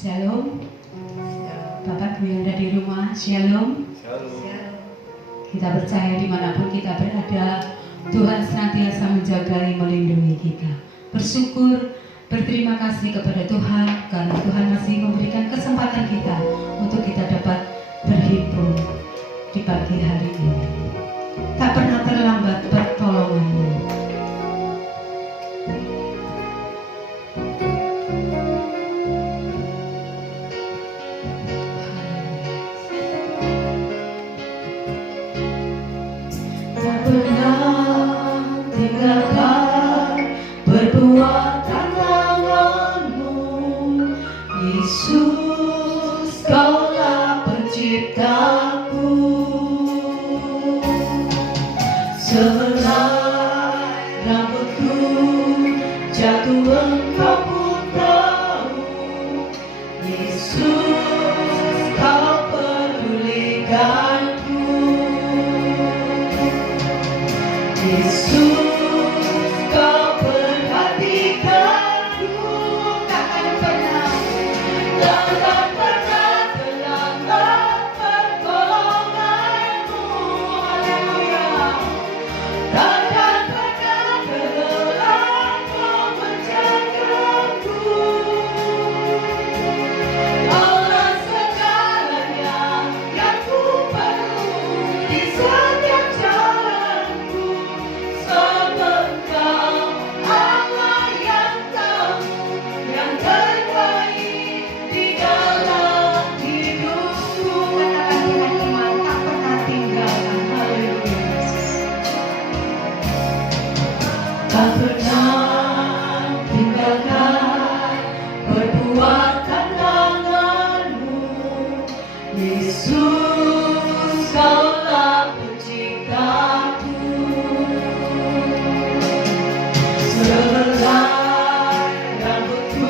Shalom. Bapak Ibu yang ada di rumah, Shalom. Kita percaya dimanapun kita berada, Tuhan senantiasa menjagai, melindungi kita. Bersyukur, berterima kasih kepada Tuhan karena Tuhan masih memberikan kesempatan kita untuk kita dapat berhimpun di pagi hari ini. Tak pernah terlambat pertolonganmu. Yesus, Kaulah penciptaku, sehelai rambutku jatuh Engkau pun tahu. Yesus, Kau pedulikanku. Yesus, tak pernah tinggalkan perbuatan tanganmu. Yesus, Kaulah penciptaku, sehelai rambutku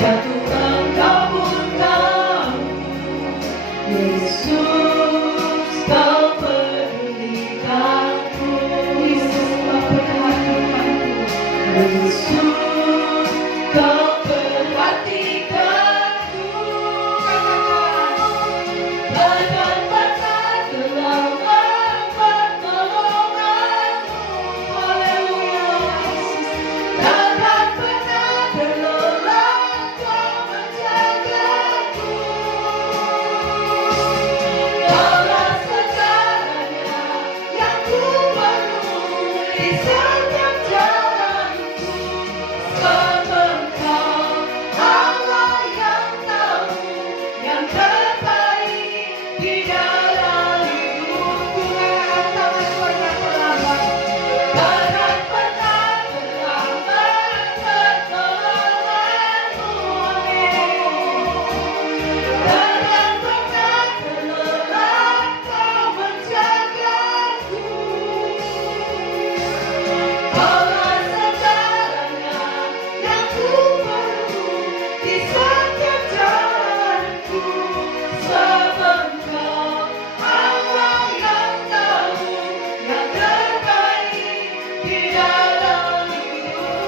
jatuh Engkau pun tahu. Yesus, Kau pedulikanku. Yesus, Kau perhatikanku, takkan pernah terlambat pertolonganmu. Haleluya, takkan pernah terlelap Kau menjagaku. Kaulah segalanya yang ku perlu di setiap jalanku. Sebab Kau Allah yang tahu yang terbaik di dalam hidupku. Takkan pernah terlambat, takkan pernah terlambat pertolonganmu. Takkan pernah terlelap Kau menjagaku. Kaulah segalanya yang ku perlu di setiap jalanku. Sebab Kau Allah yang tahu yang terbaik di dalam hidupku.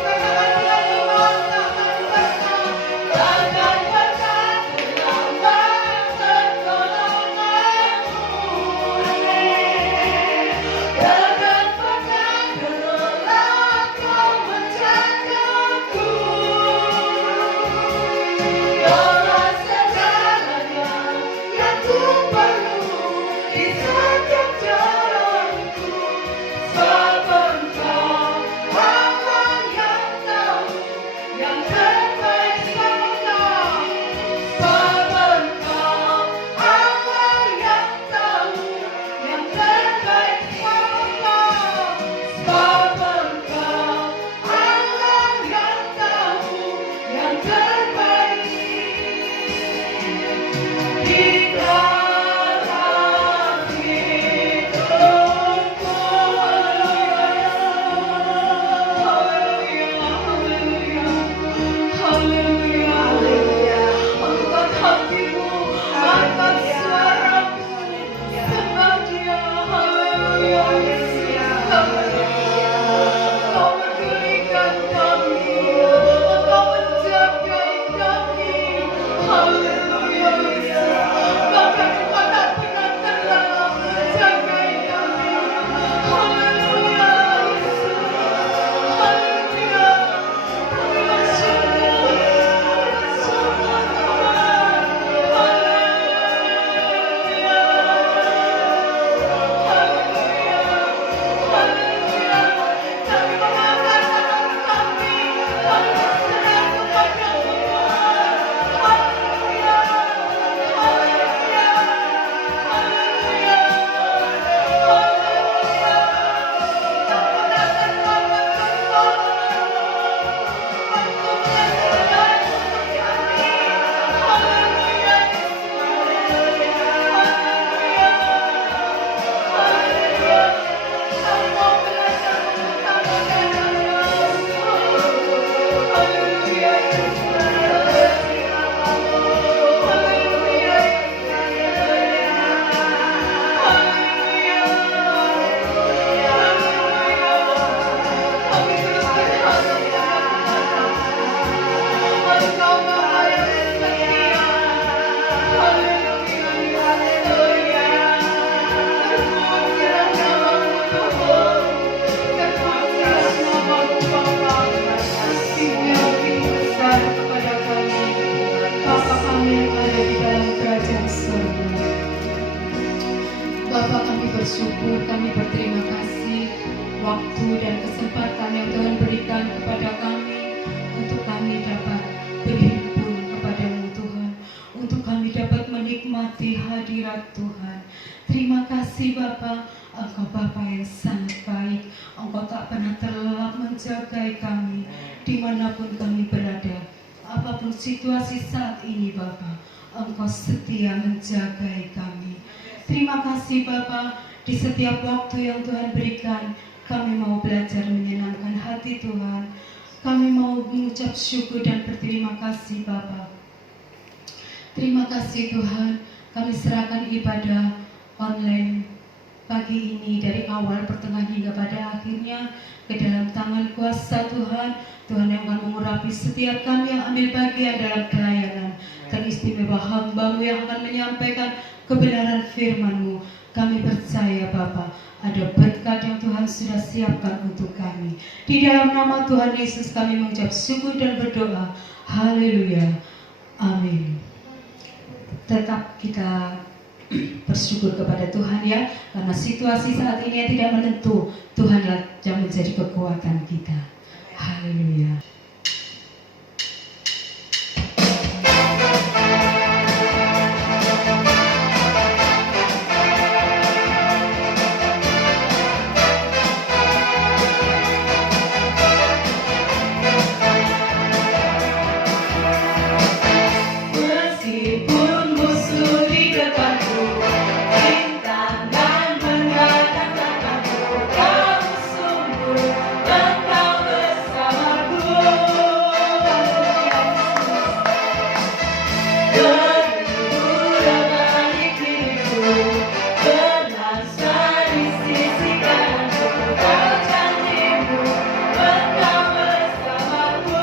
Takkan pernah terlambat pertolonganmu. Takkan pernah terlelap Kau menjagaku. Kaulah segalanya yang ku perlu di setiap jalanku. Sebab Kau bersyukur, kami berterima kasih waktu dan kesempatan yang Tuhan berikan kepada kami untuk kami dapat berhimpun kepadamu Tuhan, untuk kami dapat menikmati hadirat Tuhan. Terima kasih Bapa, Engkau Bapa yang sangat baik. Engkau tak pernah terlelap menjagai kami dimanapun kami berada. Apapun situasi saat ini Bapa, Engkau setia menjagai kami. Terima kasih Bapa, di setiap waktu yang Tuhan berikan, kami mau belajar menyenangkan hati Tuhan. Kami mau mengucap syukur dan berterima kasih Bapa. Terima kasih Tuhan, kami serahkan ibadah online pagi ini dari awal, pertengahan hingga pada akhirnya ke dalam tangan kuasa Tuhan. Tuhan yang akan mengurapi setiap kami yang ambil bagian dalam pelayanan, dan istimewa hamba-Mu yang akan menyampaikan kebenaran firman-Mu. Kami percaya Bapa, ada berkat yang Tuhan sudah siapkan untuk kami. Di dalam nama Tuhan Yesus kami mengucap syukur dan berdoa. Haleluya. Amin. Tetap kita bersyukur kepada Tuhan ya, karena situasi saat ini yang tidak menentu, Tuhanlah yang menjadi kekuatan kita. Haleluya. Meskipun musuh di depanku, rintangan menghadap-hadapku, Kau sungguh Engkau bersamaku. Beribu ramai diriku, bernasa di sisi kananku, Kau janjimu Engkau bersamaku.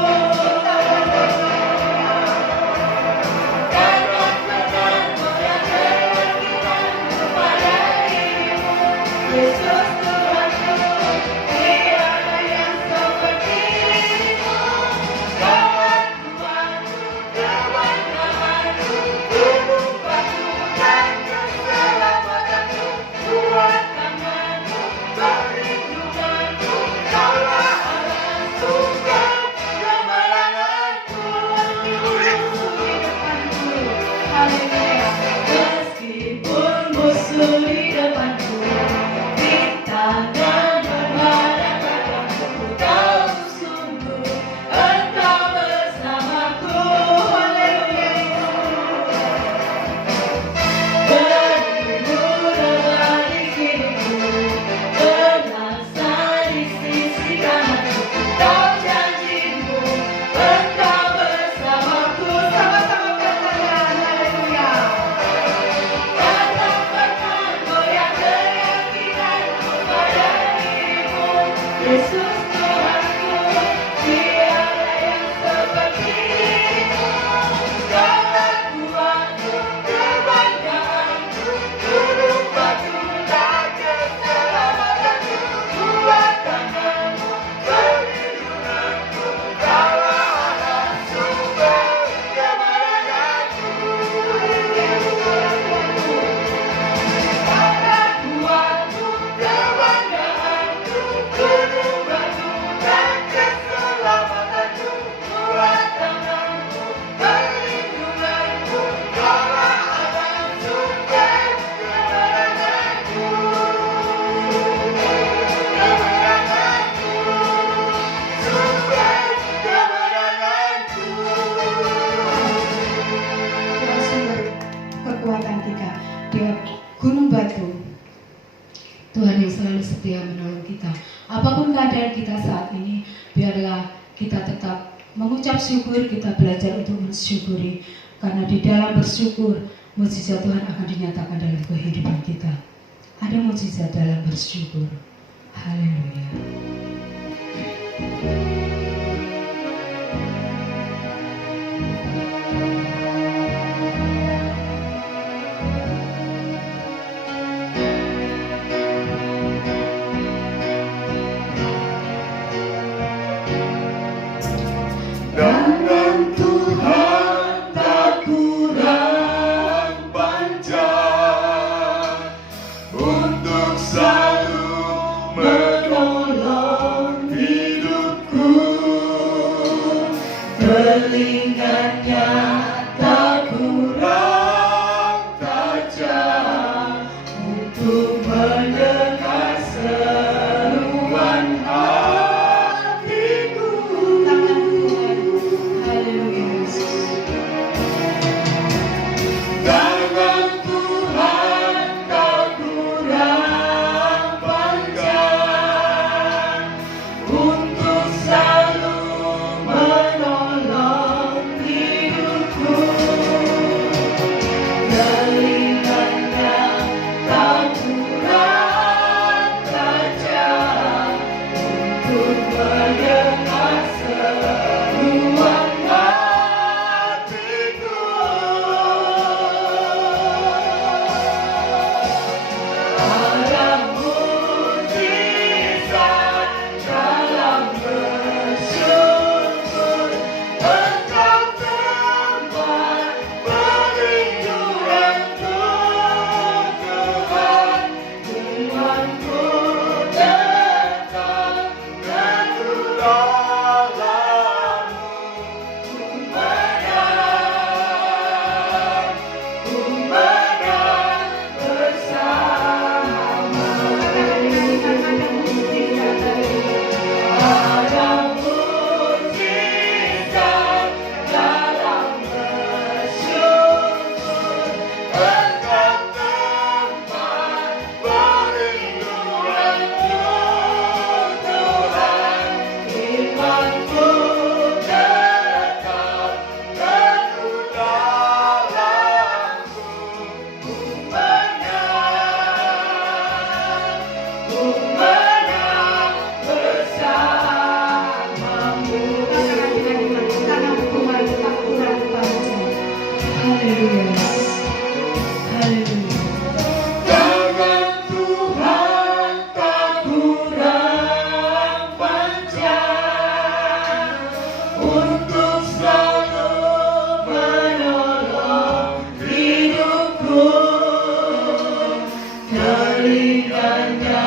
Yesus Tuhanku, tiada yang seperti-Mu. Kawan Tuhanku, kebanggaanku, gunung batu dan keselamatanku, kuat tanganku, perlindunganku, Kaulah Allah sumber kemenanganku. Musuh di depanku, haleluya. Meskipun musuh di depanku, rintangan menghadap-hadapku, Kau sungguh Engkau bersamaku. Haleluya. Beribu ramai di kiriku, bernasa di sisi kananku, Kau janjimu Engkau bersamaku. Sama-sama katakan haleluya. Karena firman goyang keyakinanku pada dirimu, Yesus Tuhanku, tiada yang seperti-Mu. Kaulah Tuhanku, kebanggaanku, gunung batu dan keselamatanku, kuat tanganmu, perlindunganku, Kaulah Allah sumber kemenanganku. Kaulah Tuhanku, kebanggaanku, gunung batu dan keselamatanku, kuat tanganku, perlindunganku, Kaulah Allah sumber kemenanganku. Kemenanganku, sumber kemenanganku. Tuhan sumber kekuatan kita. Dia gunung batu. Tuhan yang selalu setia menolong kita. Apapun keadaan kita saat ini, biarlah kita tetap mengucap syukur, kita belajar untuk mensyukuri. Karena di dalam bersyukur, mukjizat Tuhan akan dinyatakan dalam kehidupan kita. Ada mukjizat dalam bersyukur. Haleluya. Tangan Tuhan tak kurang panjang untuk Telinganya tak kurang tajam untuk mendengar seruan hatiku. Tangan Tuhan. Haleluya Yesus. Tangan Tuhan tak kurang panjang untuk selalu menolong hidupku. Telinganya tak kurang tajam untuk mendengar seruan hatiku. Ada mujizat dalam bersyukur. Engkau tempat perlindunganku, Tuhan. Imanku tetap teguh dalam-Mu. Ku menang bersama-Mu. Ada mujizat dalam bersyukur. Engkau tempat perlindunganku, Tuhan. Imanku tetap teguh dalam-Mu. Ku menang bersama-Mu. Tangan Tuhan tak kurang panjang. Haleluya. Haleluya. Tangan Tuhan tak kurang panjang untuk selalu menolong hidupku. Telinganya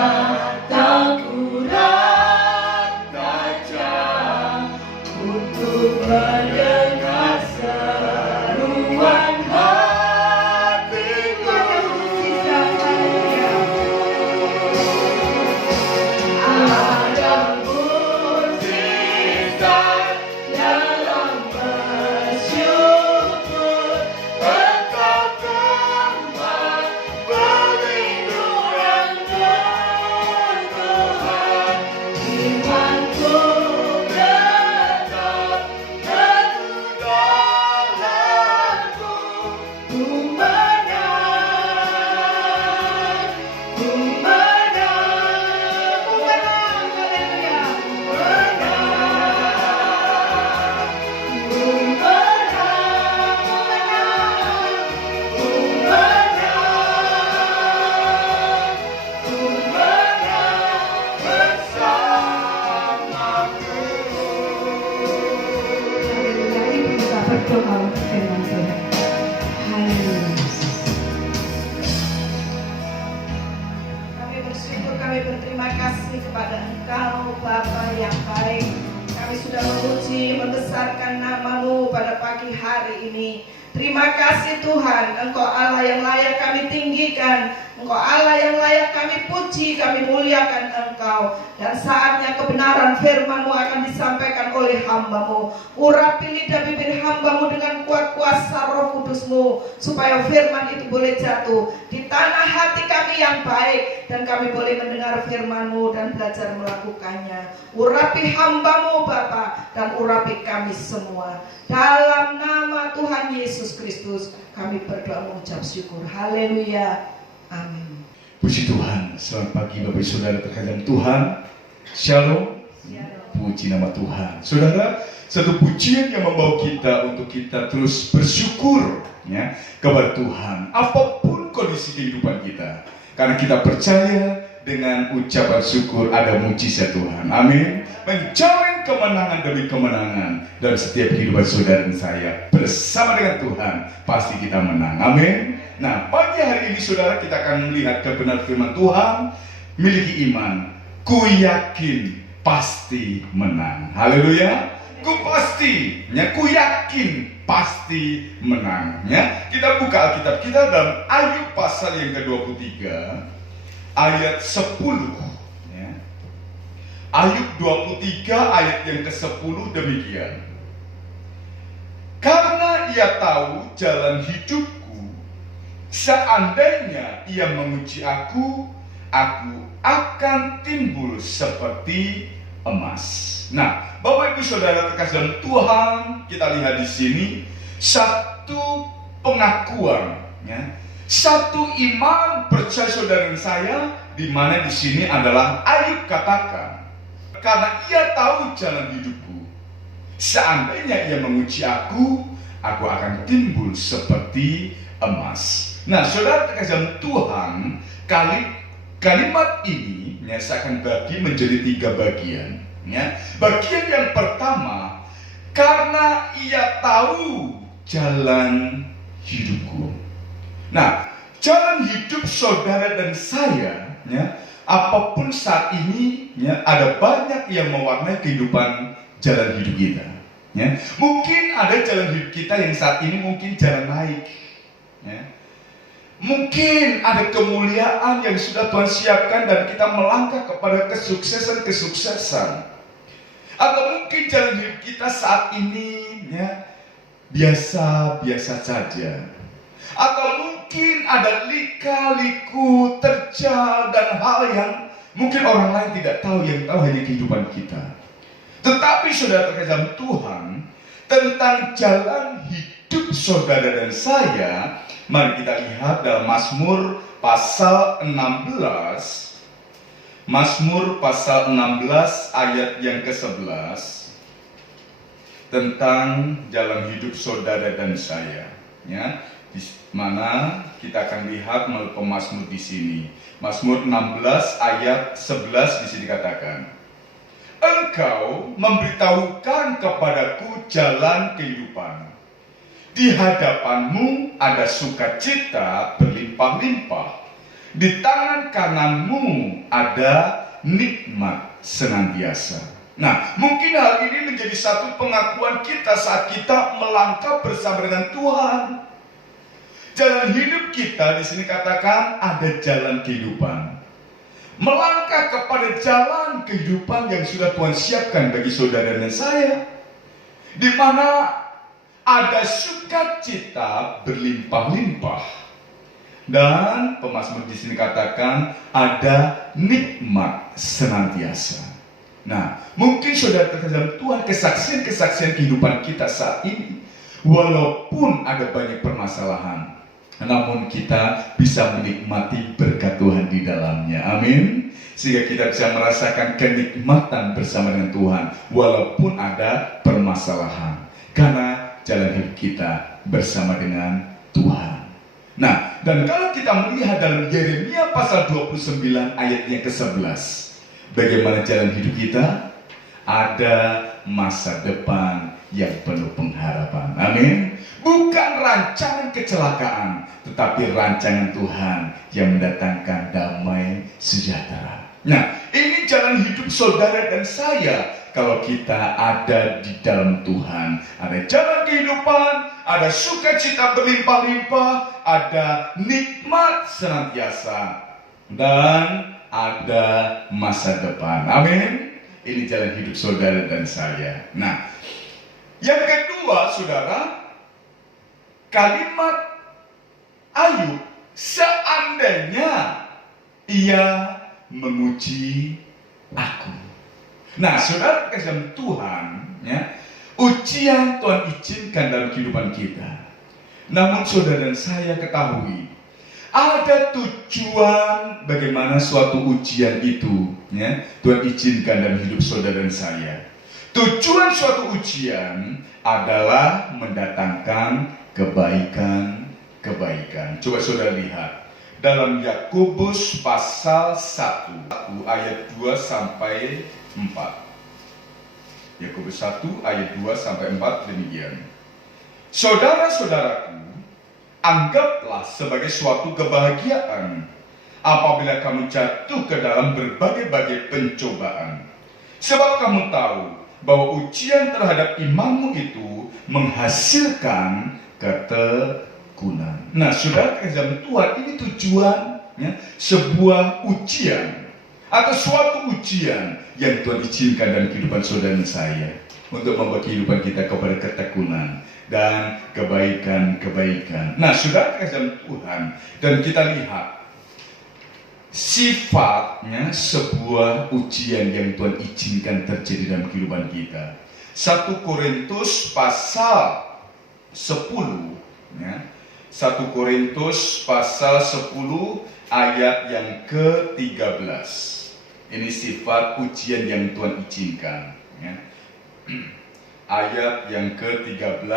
tak kurang tajam untuk mendengar seruan hatiku. Ada mujizat dalam bersyukur. Engkau tempat perlindunganku, Tuhan. Imanku tetap teguh dalam-Mu. Ku menang, ku menang, ku menang, haleluya. Menang, ku menang, ku menang, ku menang bersama-Mu. Mari kita berdoa untuk firman Tuhan. Haleluya Yesus. Kami bersyukur, kami berterima kasih kepada Engkau Bapa yang baik. Kami sudah memuji, membesarkan nama-Mu pada pagi hari ini. Terima kasih Tuhan, Engkau Allah yang layak kami tinggikan, Engkau Allah yang layak kami puji, kami muliakan Engkau. Dan saatnya kebenaran firman-Mu akan disampaikan oleh hamba-Mu. Urapi lidah bibir hamba-Mu dengan kuat kuasa Roh Kudus-Mu, supaya firman itu boleh jatuh di tanah hati kami yang baik, dan kami boleh mendengar firman-Mu dan belajar melakukannya. Urapi hamba-Mu Bapa, dan urapi kami semua. Dalam nama Tuhan Yesus Kristus kami berdoa mengucap syukur. Haleluya. Amin. Puji Tuhan, selamat pagi Bapak Saudara terkasih Tuhan. Shalom. Puji nama Tuhan. Saudara, satu pujian yang membawa kita untuk kita terus bersyukur ya kepada Tuhan apapun kondisi kehidupan kita. Karena kita percaya dengan ucapan syukur ada mujizat Tuhan. Amin. Menjamin kemenangan demi kemenangan dalam setiap kehidupan saudara dan saya. Bersama dengan Tuhan pasti kita menang. Amin. Nah, pagi hari ini saudara kita akan melihat kebenaran firman Tuhan. Miliki iman, ku yakin pasti menang. Haleluya. ku pasti, ku yakin pasti menang. Kita buka Alkitab kita dalam Ayub pasal yang ke-23 ayat 10. Ayub 23 ayat yang ke-10 demikian. Karena ia tahu jalan hidupku, seandainya ia memuji aku akan timbul seperti emas. Nah, Bapak Ibu Saudara terkasih dalam Tuhan, kita lihat di sini satu pengakuan, satu iman percaya saudara dan saya, di mana di sini adalah Ayub katakan, karena ia tahu jalan hidupku, seandainya ia memuji aku akan timbul seperti emas. Nah, saudara terkasih dalam Tuhan, kalimat ini saya akan bagi menjadi 3 bagian. Bagian yang pertama, karena ia tahu jalan hidupku. Nah, jalan hidup saudara dan saya, apapun saat ini, ada banyak yang mewarnai kehidupan jalan hidup kita. Mungkin ada jalan hidup kita yang saat ini mungkin jalan naik. Mungkin ada kemuliaan yang sudah Tuhan siapkan dan kita melangkah kepada kesuksesan. Atau mungkin jalan hidup kita saat ini biasa-biasa saja. Atau mungkin ada lika-liku, terjal dan hal yang mungkin orang lain tidak tahu, yang tahu hanya kehidupan kita. Tetapi saudara terkasih dalam Tuhan, tentang jalan hidup saudara dan saya, mari kita lihat dalam Mazmur pasal 16. Mazmur pasal 16 ayat yang ke-11 tentang jalan hidup saudara dan saya. Di mana kita akan lihat melalui pemazmur di sini. Mazmur 16 ayat 11 di sini dikatakan, Engkau memberitahukan kepadaku jalan kehidupan. Di hadapanmu ada sukacita berlimpah-limpah. Di tangan kananmu ada nikmat senantiasa. Nah, mungkin hal ini menjadi satu pengakuan kita saat kita melangkah bersama dengan Tuhan. Jalan hidup kita di sini katakan ada jalan kehidupan. Melangkah kepada jalan kehidupan yang sudah Tuhan siapkan bagi saudara dan saya, di mana ada sukacita berlimpah-limpah, dan pemazmur di sini katakan ada nikmat senantiasa. Nah, mungkin saudara terkasih dalam Tuhan, kesaksian kehidupan kita saat ini, walaupun ada banyak permasalahan, namun kita bisa menikmati berkat Tuhan di dalamnya. Amin. Sehingga kita bisa merasakan kenikmatan bersama dengan Tuhan walaupun ada permasalahan, karena jalan hidup kita bersama dengan Tuhan. Nah, dan kalau kita melihat dalam Yeremia pasal 29 ayat yang ke-11, bagaimana jalan hidup kita? Ada masa depan yang penuh pengharapan. Amin. Bukan rancangan kecelakaan, tetapi rancangan Tuhan yang mendatangkan damai sejahtera. Nah, ini jalan hidup saudara dan saya kalau kita ada di dalam Tuhan. Ada jalan kehidupan, ada sukacita berlimpah-limpah, ada nikmat senantiasa, dan ada masa depan. Amin. Ini jalan hidup saudara dan saya. Nah, yang kedua, saudara, kalimat Ayub, seandainya ia memuji aku. Nah, saudara kasih Tuhan, ujian Tuhan izinkan dalam kehidupan kita. Namun saudara dan saya ketahui, ada tujuan bagaimana suatu ujian itu, Tuhan izinkan dalam hidup saudara dan saya. Tujuan suatu ujian adalah mendatangkan kebaikan. Coba saudara lihat dalam Yakobus pasal 1 ayat 2 sampai 4. Yakobus 1 ayat 2 sampai 4 demikian. Saudara-saudaraku, anggaplah sebagai suatu kebahagiaan apabila kamu jatuh ke dalam berbagai-bagai pencobaan. Sebab kamu tahu bahwa ujian terhadap imanmu itu menghasilkan ketekunan. Nah, saudara kasih Tuhan, ini tujuannya sebuah ujian atau suatu ujian yang Tuhan izinkan dalam kehidupan saudara dan saya untuk membawa kehidupan kita kepada ketekunan dan kebaikan-kebaikan. Nah, saudara kasih Tuhan, dan kita lihat sifatnya sebuah ujian yang Tuhan izinkan terjadi dalam kehidupan kita. 1 Korintus pasal 10, ya. 1 Korintus pasal 10 ayat yang ke-13. Ini sifat ujian yang Tuhan izinkan, ya. Ayat yang ke-13.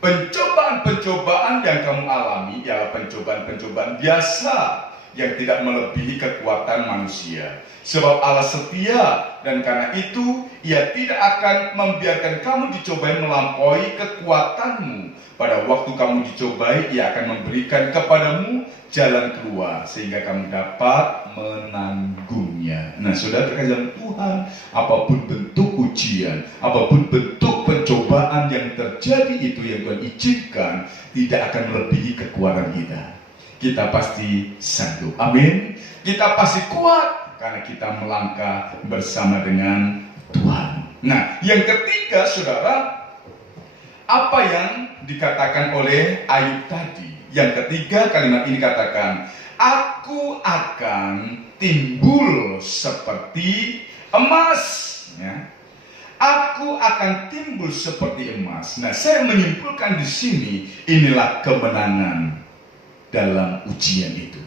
Pencobaan-pencobaan yang kamu alami ialah pencobaan-pencobaan biasa yang tidak melebihi kekuatan manusia. Sebab Allah setia, dan karena itu Ia tidak akan membiarkan kamu dicobai melampaui kekuatanmu. Pada waktu kamu dicobai, Ia akan memberikan kepadamu jalan keluar sehingga kamu dapat menanggungnya. Nah, saudara terkasih Tuhan, apapun bentuk ujian, apapun bentuk pencobaan yang terjadi itu yang Tuhan izinkan, tidak akan melebihi kekuatan kita. Kita pasti sanggup. Amin. Kita pasti kuat karena kita melangkah bersama dengan Tuhan. Nah, yang ketiga, saudara, apa yang dikatakan oleh Ayub tadi? Yang ketiga, kalimat ini katakan, aku akan timbul seperti emas. Ya. Aku akan timbul seperti emas. Nah, saya menyimpulkan di sini, inilah kemenangan dalam ujian itu.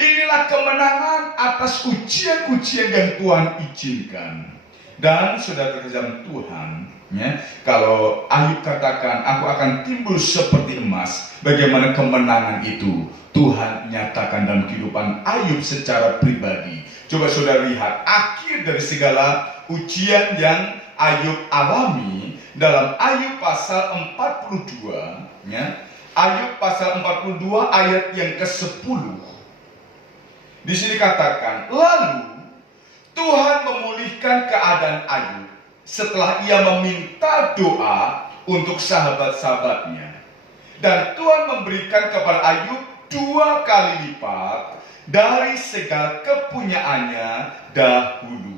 Inilah kemenangan atas ujian-ujian yang Tuhan izinkan. Dan saudara terkasih Tuhan, ya, kalau Ayub katakan, aku akan timbul seperti emas, bagaimana kemenangan itu Tuhan nyatakan dalam kehidupan Ayub secara pribadi. Coba saudara lihat akhir dari segala ujian yang Ayub alami dalam Ayub pasal 42, ya. Ayub pasal 42 ayat yang ke-10. Di sini katakan, lalu Tuhan memulihkan keadaan Ayub setelah ia meminta doa untuk sahabat-sahabatnya. Dan Tuhan memberikan kepada Ayub 2 kali lipat dari segala kepunyaannya dahulu.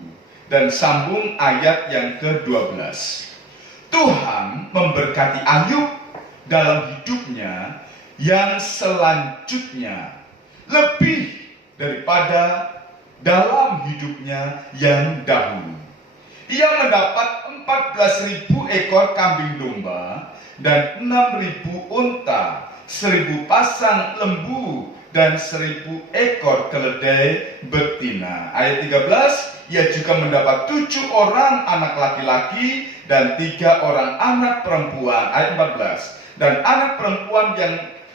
Dan sambung ayat yang ke-12. Tuhan memberkati Ayub dalam hidupnya yang selanjutnya lebih daripada dalam hidupnya yang dahulu. Ia mendapat 14.000 ekor kambing domba dan 6.000 unta, 1.000 pasang lembu dan 1.000 ekor keledai betina. Ayat 13, ia juga mendapat 7 orang anak laki-laki dan 3 orang anak perempuan. Ayat 14, dan anak perempuan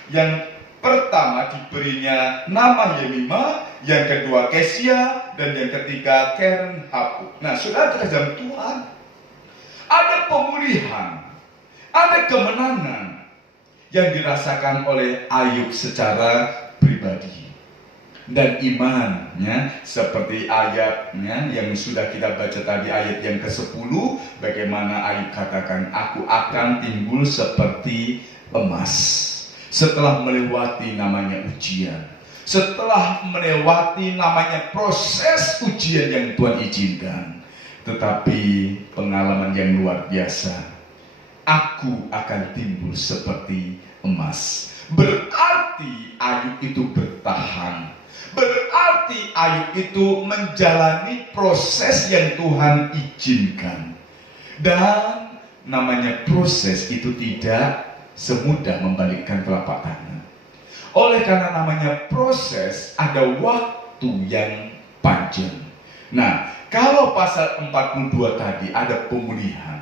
yang pertama diberinya nama Yemima, yang kedua Kesia, dan yang ketiga Keren Hapuk. Nah, saudara terkasih Tuhan, ada pemulihan, ada kemenangan yang dirasakan oleh Ayub secara pribadi. Dan imannya seperti ayatnya yang sudah kita baca tadi, ayat yang ke-10, bagaimana Ayub katakan, aku akan timbul seperti emas. Setelah melewati namanya ujian, setelah melewati namanya proses ujian yang Tuhan izinkan, tetapi pengalaman yang luar biasa, aku akan timbul seperti emas. Berarti Ayub itu bertahan. Berarti Ayub itu menjalani proses yang Tuhan izinkan. Dan namanya proses itu tidak semudah membalikkan telapak tangan. Oleh karena namanya proses, ada waktu yang panjang. Nah, kalau pasal 42 tadi ada pemulihan,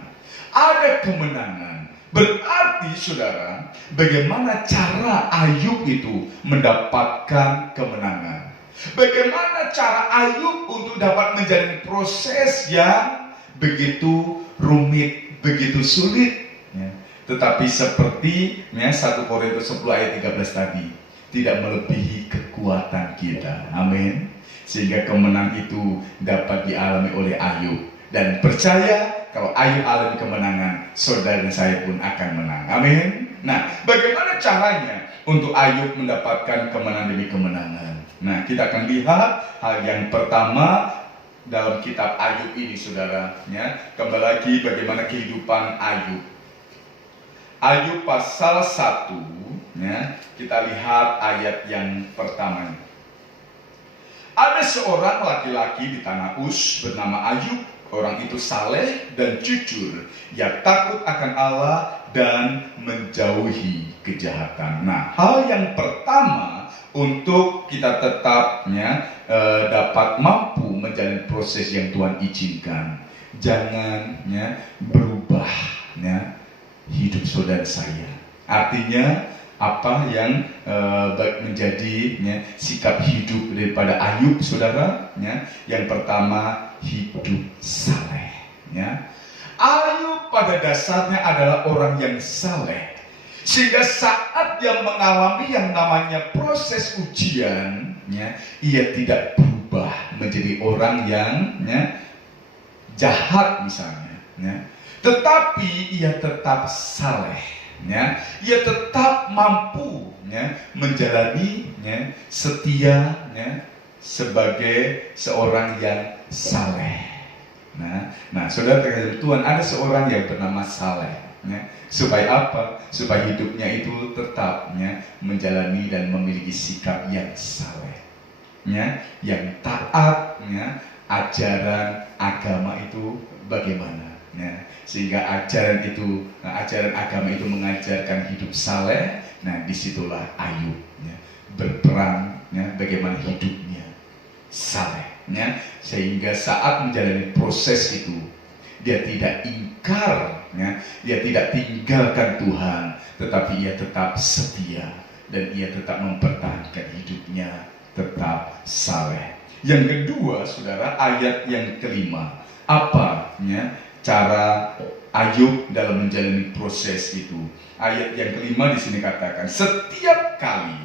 ada kemenangan, berarti saudara, bagaimana cara Ayub itu mendapatkan kemenangan? Bagaimana cara Ayub untuk dapat menjalani proses yang begitu rumit, begitu sulit, ya. Tetapi seperti 1 Korintus 10 ayat 13 tadi, tidak melebihi kekuatan kita. Amin. Sehingga kemenangan itu dapat dialami oleh Ayub. dan percaya kalau Ayub alami kemenangan, saudara dan saya pun akan menang. Amin. Nah, bagaimana caranya untuk Ayub mendapatkan kemenangan demi kemenangan? Nah, kita akan lihat hal yang pertama dalam kitab Ayub ini, saudara. Ya, kembali lagi bagaimana kehidupan Ayub. Ayub pasal 1, ya, kita lihat ayat yang pertama. Ada seorang laki-laki di tanah Uz bernama Ayub. Orang itu saleh dan jujur, ia takut akan Allah dan menjauhi kejahatan. Nah, hal yang pertama untuk kita tetapnya dapat mampu menjalani proses yang Tuhan izinkan, jangan berubah hidup saudara saya. Artinya apa yang menjadi sikap hidup daripada Ayub, saudara? Yang pertama, hidup saleh. Ayub pada dasarnya adalah orang yang saleh, sehingga saat dia mengalami yang namanya proses ujian, ia tidak berubah menjadi orang yang jahat misalnya, tetapi ia tetap saleh. Ia tetap mampu menjalani setia sebagai seorang yang saleh. Nah, saudara terkasih Tuhan, ada seorang yang bernama Saleh. Supaya apa? Supaya hidupnya itu tetap menjalani dan memiliki sikap yang saleh, yang taat, ajaran agama itu bagaimana? Sehingga ajaran agama itu mengajarkan hidup saleh. Nah, disitulah Ayub berperan bagaimana hidupnya saleh, sehingga saat menjalani proses itu dia tidak ingkar, dia tidak tinggalkan Tuhan, tetapi ia tetap setia dan ia tetap mempertahankan hidupnya tetap saleh. Yang kedua, saudara, ayat yang kelima, apa cara Ayub dalam menjalani proses itu? Ayat yang kelima di sini katakan, setiap kali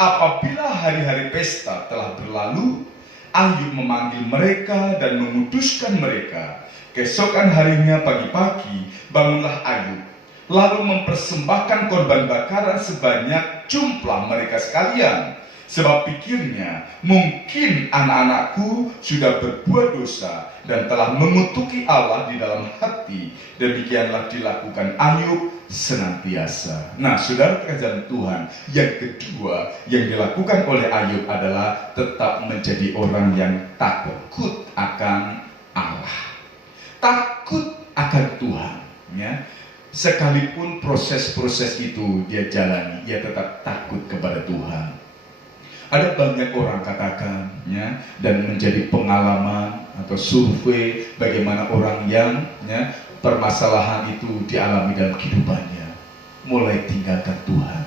apabila hari-hari pesta telah berlalu, Ayub memanggil mereka dan memutuskan mereka. Keesokan harinya pagi-pagi bangunlah Ayub, lalu mempersembahkan korban bakaran sebanyak jumlah mereka sekalian. Sebab pikirnya, mungkin anak-anakku sudah berbuat dosa dan telah mengutuki Allah di dalam hati. Demikianlah dilakukan Ayub senantiasa. Nah, saudara terkasih Tuhan, yang kedua yang dilakukan oleh Ayub adalah tetap menjadi orang yang takut akan Allah, takut akan Tuhan. Sekalipun proses-proses itu dia jalani, ia tetap takut kepada Tuhan. Ada banyak orang katakan dan menjadi pengalaman atau survei bagaimana orang yang permasalahan itu dialami dalam kehidupannya, mulai tinggalkan Tuhan,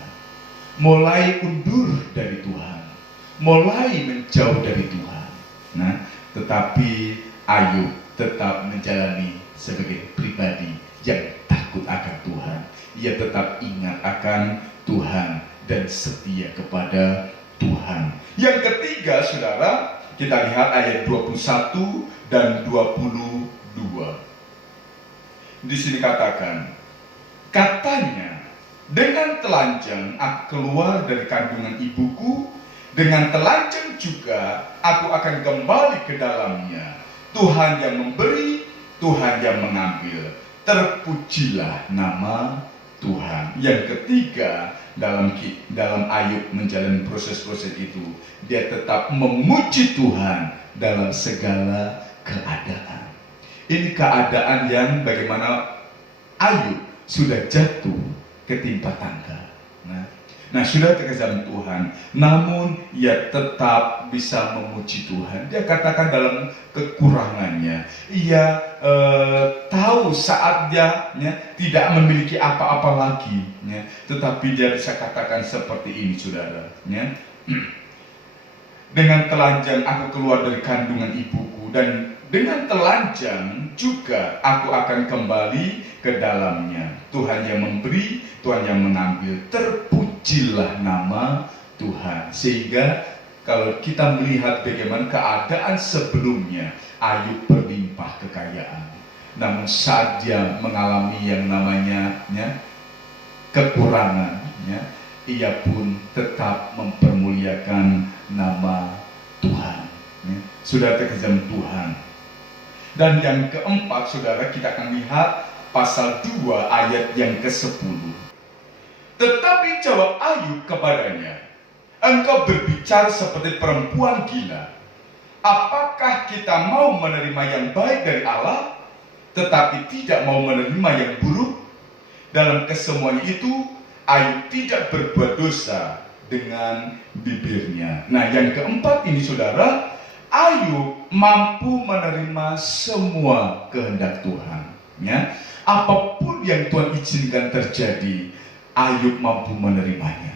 mulai undur dari Tuhan, mulai menjauh dari Tuhan. Nah, tetapi Ayub tetap menjalani sebagai pribadi yang takut akan Tuhan. Ia tetap ingat akan Tuhan dan setia kepada Tuhan. Yang ketiga, saudara, kita lihat ayat 21 dan 22. Di sini katanya, dengan telanjang aku keluar dari kandungan ibuku, dengan telanjang juga aku akan kembali ke dalamnya. Tuhan yang memberi, Tuhan yang mengambil. Terpujilah nama Tuhan. Yang ketiga, dalam Ayub menjalani proses-proses itu, dia tetap memuji Tuhan dalam segala keadaan. Ini keadaan yang bagaimana Ayub sudah jatuh ketimpa tangga. Nah, sudah terkesan Tuhan, namun ia tetap bisa memuji Tuhan. Dia katakan dalam kekurangannya, ia tahu saat dia tidak memiliki apa-apa lagi, tetapi dia bisa katakan seperti ini, saudara. Dengan telanjang aku keluar dari kandungan ibuku, dan dengan telanjang juga aku akan kembali ke dalamnya. Tuhan yang memberi, Tuhan yang mengambil. Terpujilah nama Tuhan. Sehingga kalau kita melihat bagaimana keadaan sebelumnya, Ayub berlimpah kekayaan. Namun saat dia mengalami yang namanya kekurangan, ia pun tetap mempermuliakan nama Tuhan. Saudara terkejam Tuhan. Dan yang keempat, saudara, kita akan lihat pasal 2 ayat yang ke-10. Tetapi jawab Ayub kepadanya, engkau berbicara seperti perempuan gila. Apakah kita mau menerima yang baik dari Allah, tetapi tidak mau menerima yang buruk? Dalam kesemuanya itu, Ayub tidak berbuat dosa dengan bibirnya. Nah, yang keempat ini, saudara, Ayub mampu menerima semua kehendak Tuhan. Apapun yang Tuhan izinkan terjadi, Ayub mampu menerimanya.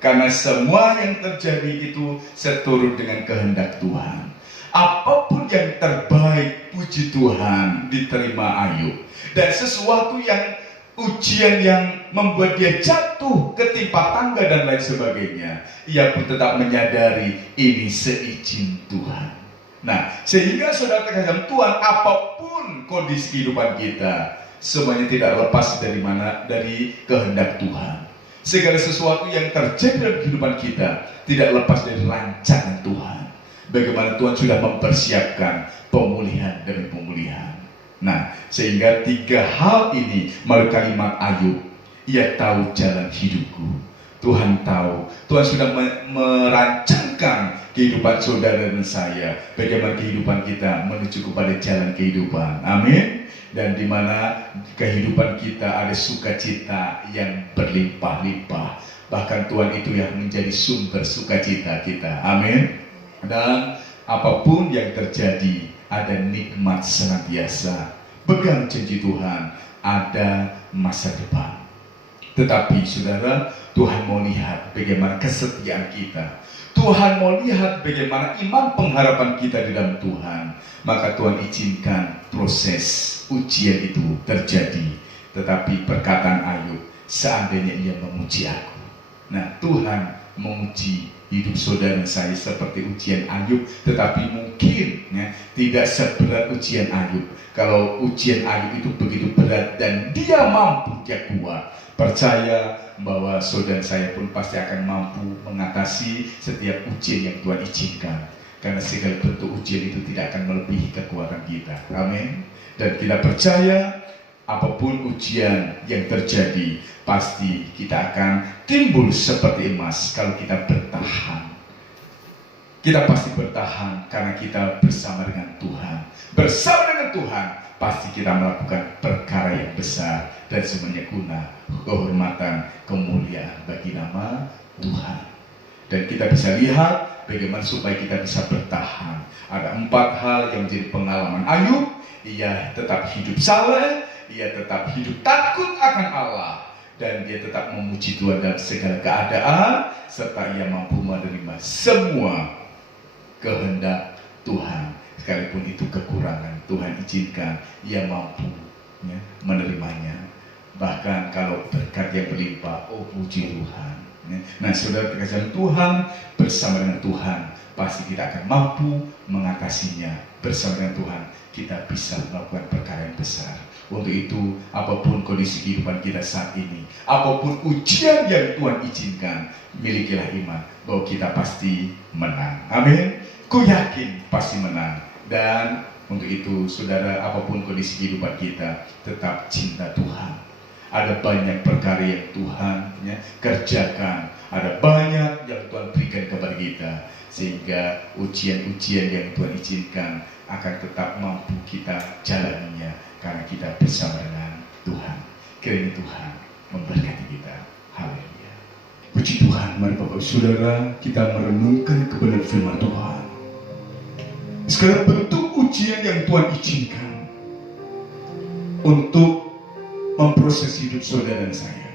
Karena semua yang terjadi itu seturut dengan kehendak Tuhan. Apapun yang terbaik, puji Tuhan, diterima Ayub. Dan sesuatu yang ujian yang membuat dia jatuh ketimpa tangga dan lain sebagainya, ia pun tetap menyadari ini seizin Tuhan. Nah, sehingga saudara terkasih Tuhan, apapun kondisi kehidupan kita, semuanya tidak lepas dari kehendak Tuhan. Segala sesuatu yang terjadi dalam kehidupan kita tidak lepas dari rancangan Tuhan. Bagaimana Tuhan sudah mempersiapkan pemulihan demi pemulihan. Nah, sehingga 3 hal ini melalui kalimat Ayub, ia tahu jalan hidupku. Tuhan tahu, Tuhan sudah merancangkan kehidupan saudara dan saya, bagaimana kehidupan kita menuju kepada jalan kehidupan. Amin. Dan di mana kehidupan kita ada sukacita yang berlimpah-limpah. Bahkan Tuhan itu yang menjadi sumber sukacita kita. Amin. Dan apapun yang terjadi, ada nikmat senantiasa. Pegang janji Tuhan, ada masa depan. Tetapi saudara, Tuhan mau lihat bagaimana kesetiaan kita. Tuhan mau lihat bagaimana iman pengharapan kita di dalam Tuhan. Maka Tuhan izinkan proses ujian itu terjadi. Tetapi perkataan Ayub, seandainya ia memuji aku. Nah, Tuhan menguji hidup saudara saya seperti ujian Ayub. Tetapi mungkin tidak seberat ujian Ayub. Kalau ujian Ayub itu begitu berat dan dia mampu, dia kuat, percaya bahwa saudara saya pun pasti akan mampu mengatasi setiap ujian yang Tuhan izinkan. Karena segala bentuk ujian itu tidak akan melebihi kekuatan kita. Amin. Dan kita percaya apapun ujian yang terjadi, pasti kita akan timbul seperti emas kalau kita bertahan. Kita pasti bertahan karena kita bersama dengan Tuhan. Bersama dengan Tuhan, pasti kita melakukan perkara yang besar dan semuanya guna kehormatan, kemuliaan bagi nama Tuhan. Dan kita bisa lihat bagaimana supaya kita bisa bertahan. Ada 4 hal yang menjadi pengalaman Ayub. Ia tetap hidup saleh, ia tetap hidup takut akan Allah, dan dia tetap memuji Tuhan dalam segala keadaan, serta ia mampu menerima semua kehendak Tuhan. Sekalipun itu kekurangan, Tuhan izinkan, ia mampu menerimanya. Bahkan kalau berkat yang berlimpah, oh puji Tuhan. Nah, saudara terkasih Tuhan, bersama dengan Tuhan pasti kita akan mampu mengatasinya. Bersama dengan Tuhan kita bisa melakukan perkara yang besar. Untuk itu, apapun kondisi kehidupan kita saat ini, apapun ujian yang Tuhan izinkan, milikilah iman bahwa kita pasti menang. Amin. Ku yakin pasti menang. Dan untuk itu, saudara, apapun kondisi kehidupan kita, tetap cinta Tuhan. Ada banyak perkara yang Tuhan kerjakan. Ada banyak yang Tuhan berikan kepada kita. Sehingga ujian-ujian yang Tuhan izinkan akan tetap mampu kita jalaninya. Karena kita bersama dengan Tuhan. Kiranya Tuhan memberkati kita. Haleluya. Puji Tuhan, mari Bapak Saudara kita merenungkan kebenaran firman Tuhan. Segala bentuk ujian yang Tuhan izinkan untuk memproses hidup saudara dan saya,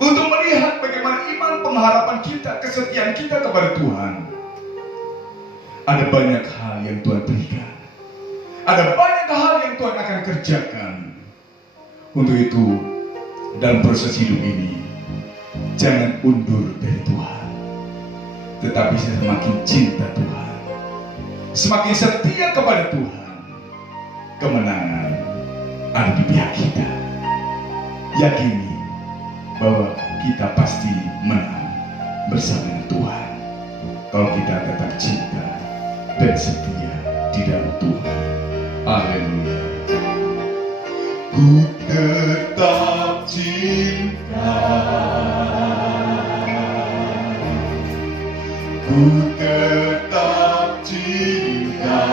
untuk melihat bagaimana iman pengharapan kita, kesetiaan kita kepada Tuhan. Ada banyak hal yang Tuhan berikan, ada banyak hal yang Tuhan akan kerjakan. Untuk itu, dalam proses hidup ini, jangan undur dari Tuhan, tetapi semakin cinta Tuhan, semakin setia kepada Tuhan, kemenangan ada di pihak kita. Yakini bahwa kita pasti menang bersama dengan Tuhan kalau kita tetap cinta dan setia di dalam Tuhan. Haleluya. Ku tetap cinta, ku tetap cinta,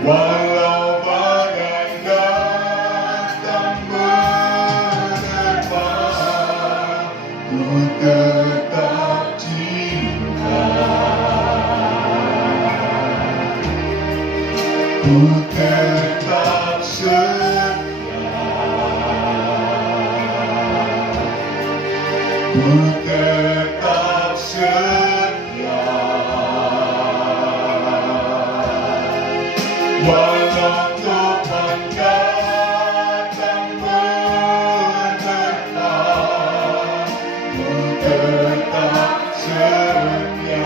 walau badai datang menerpa, ku tetap cinta, ku tetap setia, ku tetap setia, walau topan datang menerpa, ku tetap setia.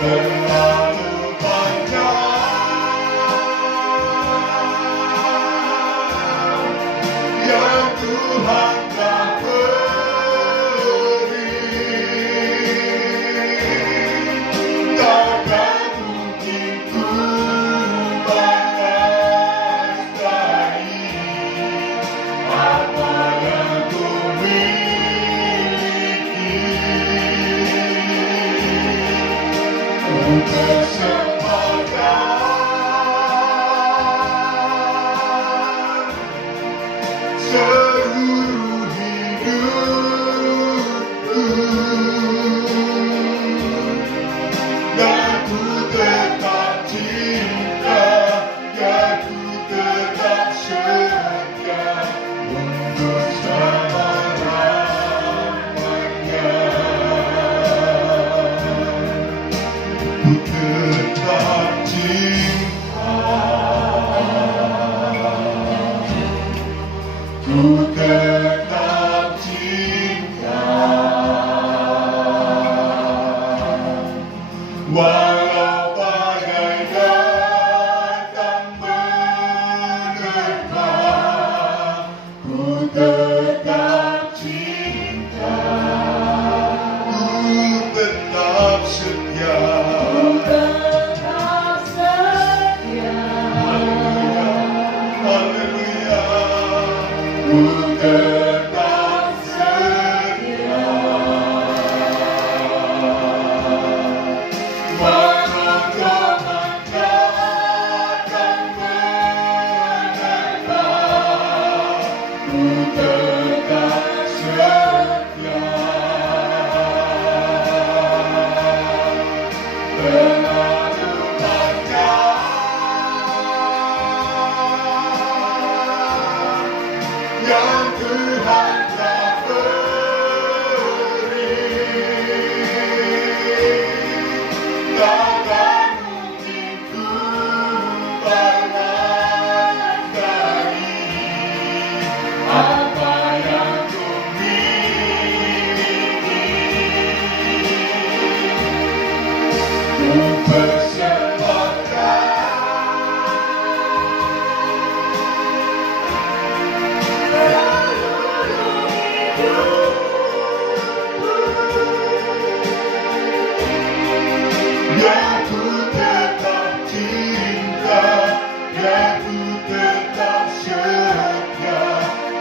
Terlalu panjang yang Tuhan telah beri, takkan mungkin ku balas dari apa yang ku miliki. Persembahkan seluruh hidupku, dan ku tetap cinta, dan ku tetap setia untuk selama-lamanya. Ku tetap cinta, ku tetap cinta, walau badai datang menerpa, ku tetap cinta, ku tetap setia. Haleluya, ku tetap setia, walau topan datang menerpa, ku tetap setia. Terlalu panjang yang Tuhan telah beri, takkan mungkin ku balas dari apa yang ku miliki. Ku persembahkan, ya ku tetap cinta, ya ku tetap setia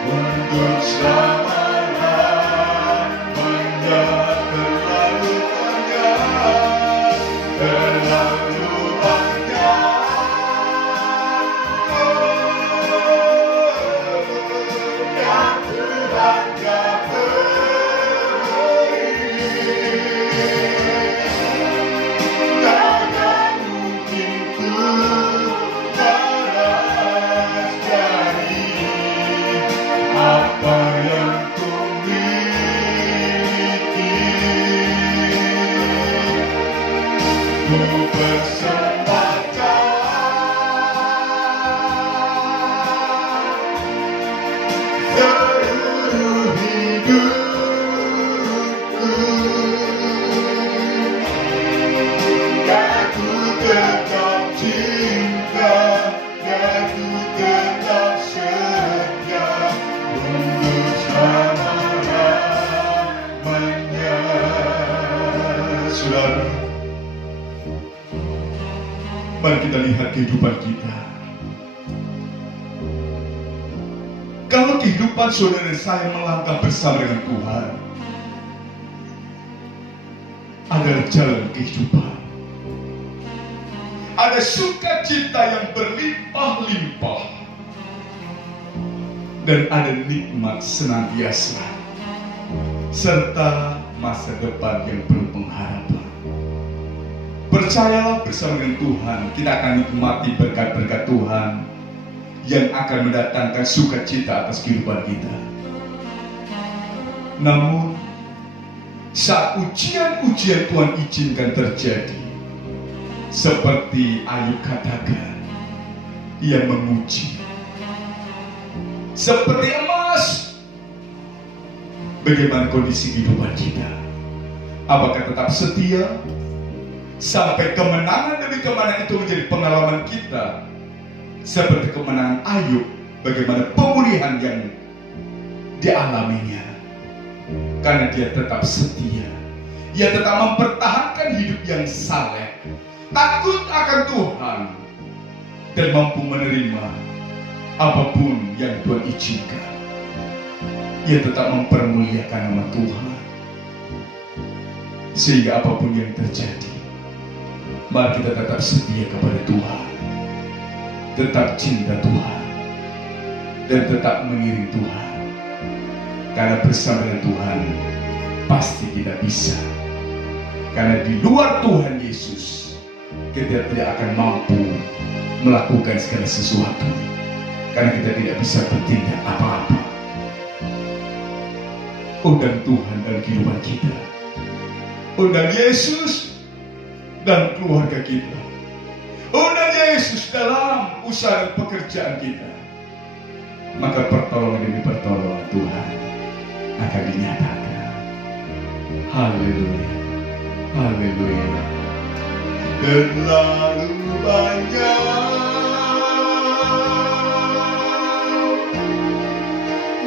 untuk selama-lamanya. Terlalu panjang, terlalu panjang yang Tuhan telah beri, takkan mungkin ku balas dari apa yang ku miliki. Ku persembahkan saudara, mari kita lihat kehidupan kita. Kalau kehidupan saudara dan saya melangkah bersama dengan Tuhan adalah jalan kehidupan. Ada sukacita yang berlimpah-limpah dan ada nikmat senantiasa serta masa depan yang penuh pengharapan. Percayalah bersama dengan Tuhan, kita akan nikmati berkat-berkat Tuhan yang akan mendatangkan sukacita atas kehidupan kita. Namun, saat ujian-ujian Tuhan izinkan terjadi, seperti Ayub katakan, ia menguji. Seperti emas, bagaimana kondisi kehidupan kita? Apakah tetap setia sampai kemenangan demi kemenangan itu menjadi pengalaman kita? Seperti kemenangan Ayub, bagaimana pemulihan yang dialaminya, karena dia tetap setia, dia tetap mempertahankan hidup yang saleh, takut akan Tuhan, dan mampu menerima apapun yang Tuhan izinkan. Ia tetap mempermuliakan nama Tuhan, sehingga apapun yang terjadi, mari kita tetap setia kepada Tuhan, tetap cinta Tuhan, dan tetap mengiring Tuhan. Karena bersama dengan Tuhan pasti kita bisa. Karena di luar Tuhan Yesus kita tidak akan mampu melakukan segala sesuatu, karena kita tidak bisa bertindak apa-apa. Undang Tuhan dalam kehidupan kita, undang Yesus dalam keluarga kita, undang Yesus dalam usaha dan pekerjaan kita, maka pertolongan demi pertolongan Tuhan akan dinyatakan. Haleluya, haleluya. Terlalu banyak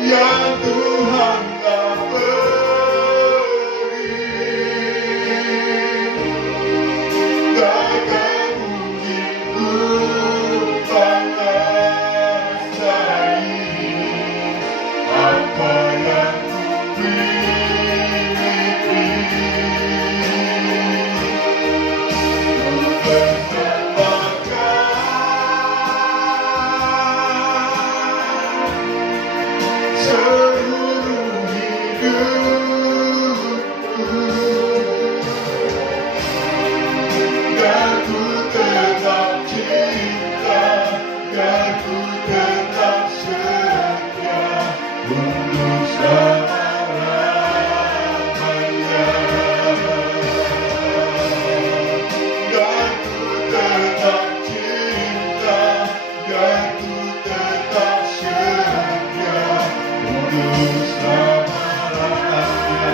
yang Tuhan tak beri, takkan mungkin ku menguasai apa yang ku miliki. Ku persembahkan seluruh hidupku, dan ku tetap cinta, dan ku tetap setia untuk selama-lamanya, dan ku tetap cinta, dan ku tetap setia untuk selama-lamanya.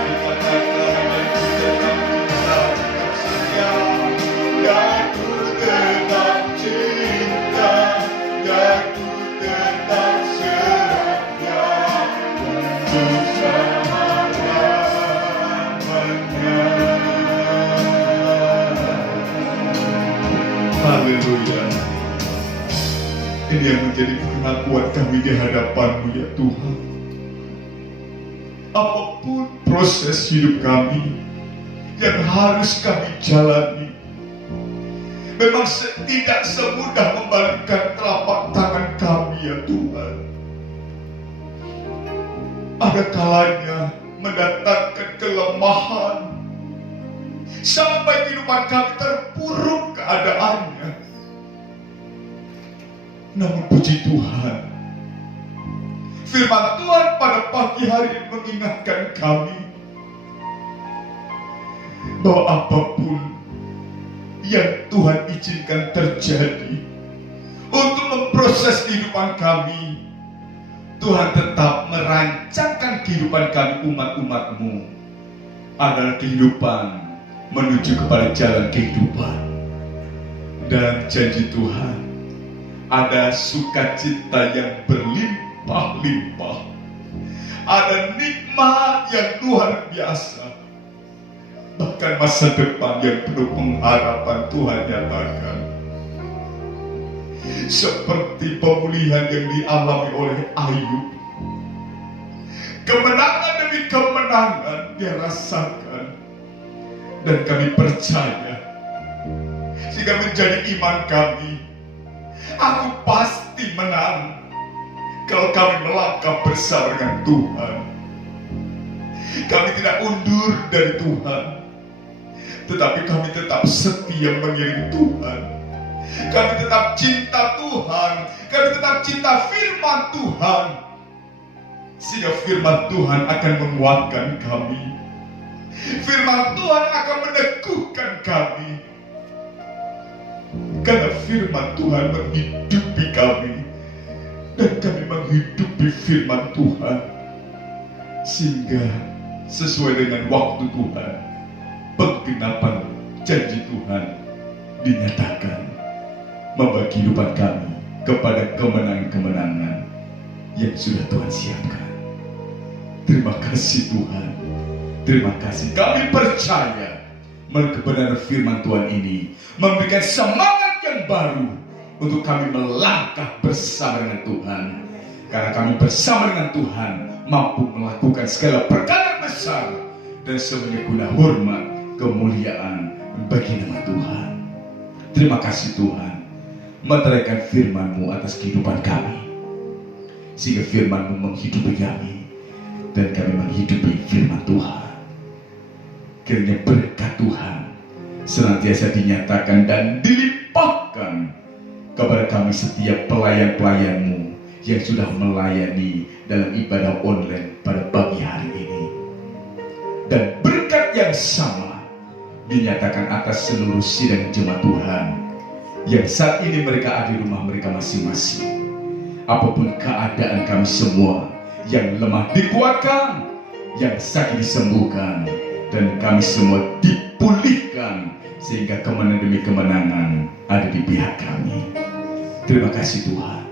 Dan ku tetap cinta, dan ku tetap setia untuk selama-lamanya. Haleluya. Ini yang menjadi pengakuan kami di hadapan-Mu ya Tuhan. Apapun proses hidup kami yang harus kami jalani, memang tidak semudah membalikkan telapak tangan kami ya Tuhan. Ada kalanya mendatangkan kelemahan, sampai kehidupan kami terpuruk keadaannya. Namun puji Tuhan, firman Tuhan pada pagi hari ini mengingatkan kami bahwa apapun yang Tuhan izinkan terjadi untuk memproses kehidupan kami, Tuhan tetap merancangkan kehidupan kami umat-umat-Mu adalah kehidupan menuju kepada jalan kehidupan. Dan janji Tuhan, ada sukacita yang berlimpah-limpah, ada nikmat yang luar biasa bahkan masa depan yang penuh pengharapan Tuhan nyatakan. Seperti pemulihan yang dialami oleh Ayub, kemenangan demi kemenangan dia rasakan, dan kami percaya sehingga menjadi iman kami. Aku pasti menang kalau kami melangkah bersama dengan Tuhan. Kami tidak undur dari Tuhan, tetapi kami tetap setia mengiring Tuhan. Kami tetap cinta Tuhan, kami tetap cinta firman Tuhan, sehingga firman Tuhan akan menguatkan kami. Firman Tuhan akan meneguhkan kami, karena firman Tuhan menghidupi kami, dan kami menghidupi firman Tuhan, sehingga sesuai dengan waktu Tuhan, penggenapan janji Tuhan dinyatakan membagi kehidupan kami kepada kemenangan-kemenangan yang sudah Tuhan siapkan. Terima kasih Tuhan, terima kasih. Kami percaya kebenaran firman Tuhan ini memberikan semangat yang baru untuk kami melangkah bersama dengan Tuhan. Karena kami bersama dengan Tuhan mampu melakukan segala perkara besar dan semuanya guna hormat, kemuliaan bagi nama Tuhan. Terima kasih Tuhan, meteraikan firman-Mu atas kehidupan kami, sehingga firman-Mu menghidupi kami dan kami menghidupi firman Tuhan. Kiranya berkat Tuhan senantiasa dinyatakan dan dilimpahkan kepada kami setiap pelayan-pelayan-Mu yang sudah melayani dalam ibadah online pada pagi hari ini. Dan berkat yang sama dinyatakan atas seluruh sidang jemaat Tuhan yang saat ini mereka ada di rumah mereka masing-masing. Apapun keadaan kami semua, yang lemah dikuatkan, yang sakit disembuhkan, dan kami semua dipulihkan, sehingga kemenangan demi kemenangan ada di pihak kami. Terima kasih Tuhan.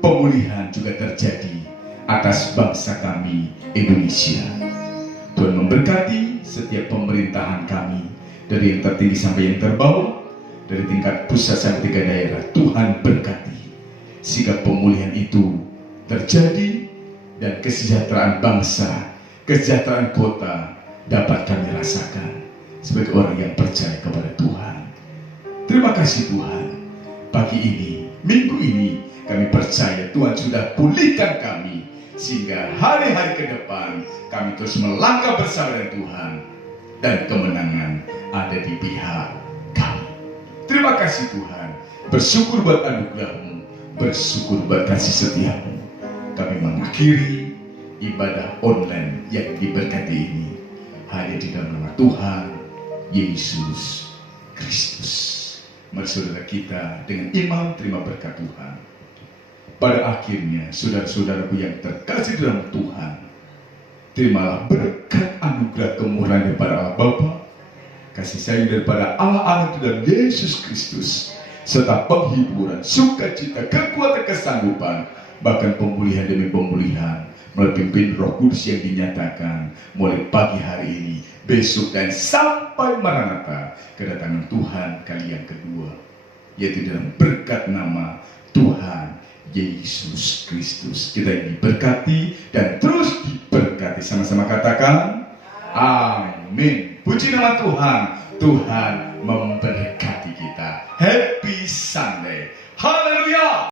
Pemulihan juga terjadi atas bangsa kami Indonesia. Tuhan memberkati setiap pemerintahan kami, dari yang tertinggi sampai yang terbawah, dari tingkat pusat sampai tingkat daerah. Tuhan berkati sehingga pemulihan itu terjadi, dan kesejahteraan bangsa, kesejahteraan kota dapat kami rasakan sebagai orang yang percaya kepada Tuhan. Terima kasih Tuhan. Pagi ini, minggu ini, kami percaya Tuhan sudah pulihkan kami, sehingga hari-hari ke depan kami terus melangkah bersama dengan Tuhan, dan kemenangan ada di pihak kami. Terima kasih Tuhan. Bersyukur buat anugerah-Mu, bersyukur buat kasih setia-Mu. Kami mengakhiri ibadah online yang diberkati ini hanya di dalam nama Tuhan Yesus Kristus. Mari saudara kita dengan iman terima berkat Tuhan. Pada akhirnya, saudara-saudaraku yang terkasih dalam Tuhan, terimalah berkat anugerah kemurahan daripada Allah Bapa, kasih sayang daripada Allah Anak dan Yesus Kristus, serta penghiburan, sukacita, kekuatan, kesanggupan, bahkan pemulihan demi pemulihan melalui pimpin Roh Kudus yang dinyatakan mulai pagi hari ini, besok, dan sampai Maranatha, kedatangan Tuhan kali yang kedua, yaitu dalam berkat nama Tuhan Yesus Kristus. Kita yang diberkati dan terus diberkati. Sama-sama katakan amin. Puji nama Tuhan. Tuhan memberkati kita. Happy Sunday. Haleluya.